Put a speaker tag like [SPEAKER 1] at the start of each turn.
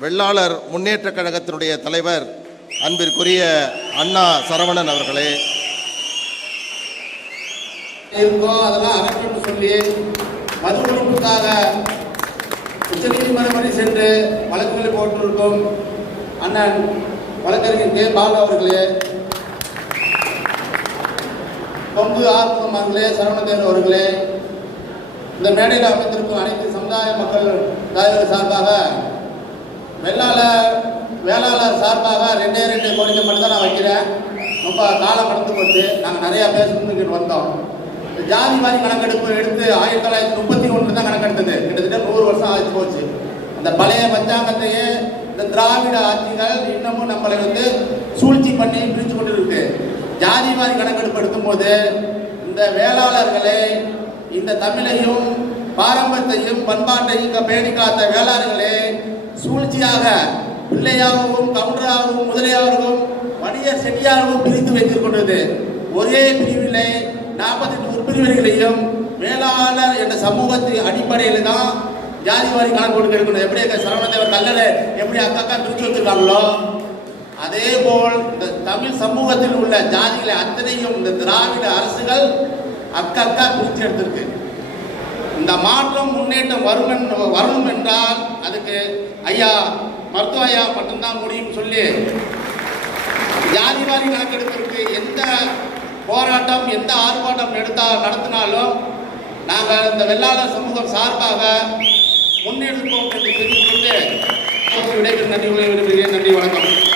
[SPEAKER 1] வெள்ளாளர் முன்னேற்றக் கழகத்தினுடைய தலைவர் அன்பிற்குரிய அண்ணா சரவணன் அவர்களே.
[SPEAKER 2] இருக்கோ அதெல்லாம் அகற்றணும்னு சொல்லி மது ஒழிப்புக்காக உச்சநீதிமன்றம் வரை சென்று வழக்குகளை போட்டிருக்கும் அண்ணன் வழக்கறிஞர் கே. பாலு அவர்களே. கொங்கு ஆர்வம் அவர்களே சரவணதேவன் அவர்களே. இந்த மேடையில் அமைந்திருக்கும் அனைத்து சமுதாய மக்கள் தலைவர் சார்பாக வெள்ளாளர் வேளாளர் சார்பாக ரெண்டே ரெண்டு கோரிக்கை மட்டும் தான் நான் வைக்கிறேன். ரொம்ப காலம் நடந்து போச்சு. நாங்கள் நிறையா பேசணும்னு வந்தோம். இந்த ஜாதி வாரி கணக்கெடுப்பு எடுத்து ஆயிரத்தி தொள்ளாயிரத்தி முப்பத்தி ஒன்று தான் கணக்கெடுத்தது. கிட்டத்தட்ட நூறு வருஷம் ஆச்சு போச்சு. அந்த பழைய பஞ்சாங்கத்தையே இந்த திராவிட ஆட்சிகள் இன்னமும் நம்மளை வந்து சூழ்ச்சி பண்ணி பிரித்து கொண்டு இருக்கு ஜாதி வாரி கணக்கெடுப்பு எடுக்கும்போது இந்த வேளாளர்களை இந்த தமிழையும் பாரம்பரியத்தையும் பண்பாட்டையும் பேணி காத்த வேளாளர்களே சூழ்ச்சியாக பிள்ளையாகவும் கவுண்டராகவும் முதலையாகவும் வணிக செட்டியாகவும் பிரித்து வைத்திருக்கின்றது ஒரே பிரிவிலே நாற்பத்தெட்டு உறுப்பினர்களையும் மேலாளர் என்ற சமூகத்தின் அடிப்படையில் தான் ஜாதி வாரி கணக்கு கொடுக்க எடுக்கணும் எப்படி சரவணதேவர் கல்லறை எப்படி அக்கா அக்கா பிரித்து வச்சிருக்காங்களோ? அதே போல் இந்த தமிழ் சமூகத்தில் உள்ள ஜாதிகளை அத்தனையும் இந்த திராவிட அரசுகள் அக்கா பிரித்து எடுத்திருக்கு. இந்த மாற்றம் முன்னேற்றம் வரும் வரணும் என்றால் அதுக்கு ஐயா மருத்துவ ஐயா மட்டும்தான் முடியும் சொல்லி ஜாதி வாரி கணக்கெடுப்பிற்கு எந்த போராட்டம் எந்த ஆர்ப்பாட்டம் எடுத்தால் நடத்தினாலும் நாங்கள் இந்த வெள்ளாளர் சமூகம் சார்பாக முன்னெடுப்போம் என்று தெரிவித்துக்கொண்டு விடைபெறும் நன்றி விடைபெறுகிறேன். நன்றி வணக்கம்.